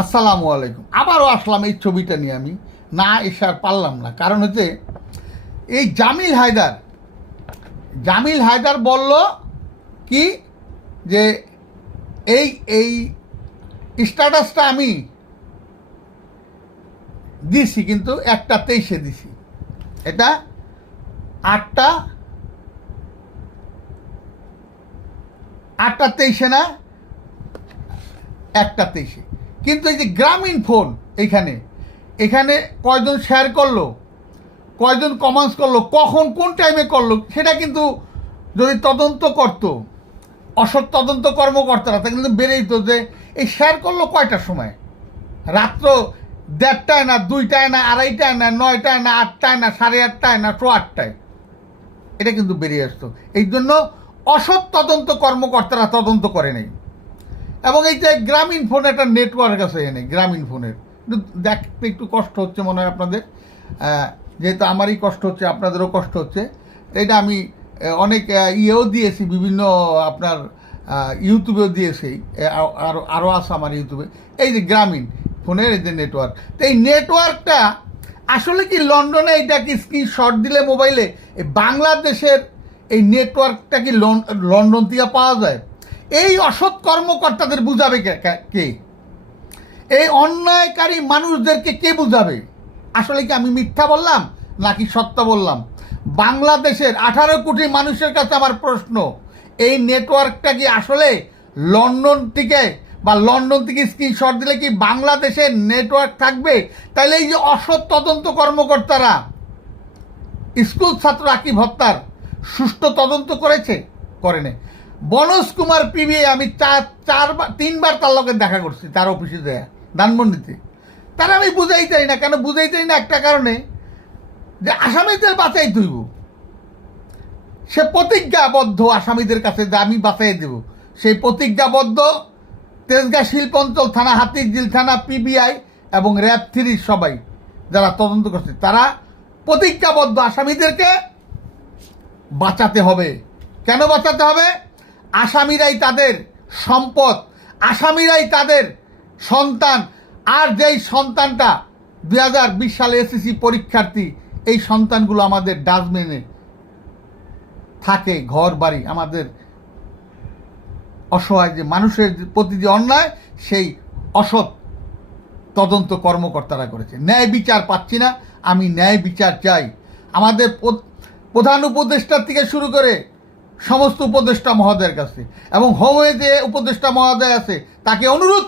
আসসালামু আলাইকুম। আবারও আসলাম এই ছবিটা নিয়ে। আমি না এসে আর পারলাম না, কারণ হচ্ছে এই জামিল হায়দার বলল কি যে এই এই স্ট্যাটাসটা আমি দিছি, কিন্তু 1:23 দিছি। এটা 8:23 না, 1:23। কিন্তু এই যে গ্রামীণ ফোন, এখানে কয়জন শেয়ার করলো, কয়জন কমেন্টস করলো, কখন কোন টাইমে করলো, সেটা কিন্তু যদি তদন্ত করত অসৎ তদন্ত কর্মকর্তারা, তা কিন্তু বেড়েইত যে এই শেয়ার করলো কয়টার সময়, রাত্র 1:30টায় না, 2টায় না, 2:30টায় না, 9টায় না, 8টায় না, 8:30টায় না, 8:15টায়, এটা কিন্তু বেরিয়ে আসতো। এই জন্য অসৎ তদন্ত কর্মকর্তারা তদন্ত করে নেই। এবং এই যে গ্রামীণ ফোন একটা নেটওয়ার্ক আছে, এনে গ্রামীণ ফোনের দেখতে একটু কষ্ট হচ্ছে মনে হয় আপনাদের, যেহেতু আমারই কষ্ট হচ্ছে, আপনাদেরও কষ্ট হচ্ছে। এটা আমি অনেক ইয়েও দিয়েছি, বিভিন্ন আপনার ইউটিউবেও দিয়েছি, আরও আছে আমার ইউটিউবে। এই যে গ্রামীণ ফোনের এই যে নেটওয়ার্ক, তো এই নেটওয়ার্কটা আসলে কি লন্ডনে, এটা কি স্ক্রিনশট দিলে মোবাইলে এই বাংলাদেশের এই নেটওয়ার্কটা কি লন্ডন থেকে পাওয়া যায়? এই অসৎ কর্মকর্তাদের বুঝাবে কে? এই অন্যায়কারী মানুষদেরকে কে বুঝাবে? আসলে কি আমি মিথ্যা বললাম নাকি সত্য বললাম? বাংলাদেশের 18 কোটি মানুষের কাছে আমার প্রশ্ন, এই নেটওয়ার্কটা কি আসলে লন্ডন থেকে স্ক্রিনশট দিলে কি বাংলাদেশের নেটওয়ার্ক থাকবে? তাইলে এই যে অসৎ তদন্ত কর্মকর্তারা স্কুল ছাত্র আকিব হত্যার সুষ্ঠু তদন্ত করে না। বনজ কুমার পিবিএ আমি 3বার তার লগে দেখা করছি, তার অফিসে দেয়া ধানমন্ডিতে। তার আমি বুঝাইতেই না, কেন বুঝাইতেই না? একটা কারণে, যে আসামিদের বাঁচাই তুইব, সে প্রতিজ্ঞাবদ্ধ আসামিদের কাছে যে আমি বাঁচাই দেব। সেই প্রতিজ্ঞাবদ্ধ তেজগাঁ শিল্পাঞ্চল থানা, হাতিরঝিল থানা, পিবিআই এবং র্যাব 3 সবাই যারা তদন্ত করছে, তারা প্রতিজ্ঞাবদ্ধ আসামিদেরকে বাঁচাতে হবে। কেন বাঁচাতে হবে? আসামিরাই তাদের সম্পদ, আসামিরাই তাদের সন্তান। আর যেই সন্তানটা 2020 সালে এসএসসি পরীক্ষার্থী, এই সন্তানগুলো আমাদের ডাস্টবিনে থাকে, ঘর বাড়ি, আমাদের অসহায় যে মানুষের প্রতি যে অন্যায়, সেই অসৎ তদন্ত কর্মকর্তারা করেছে। ন্যায় বিচার পাচ্ছি না, আমি ন্যায় বিচার চাই। আমাদের প্রধান উপদেষ্টার থেকে শুরু করে সমস্ত উপদেষ্টা মহোদয়ের কাছে, এবং হোমে যে উপদেষ্টা মহোদয় আছে তাকে অনুরোধ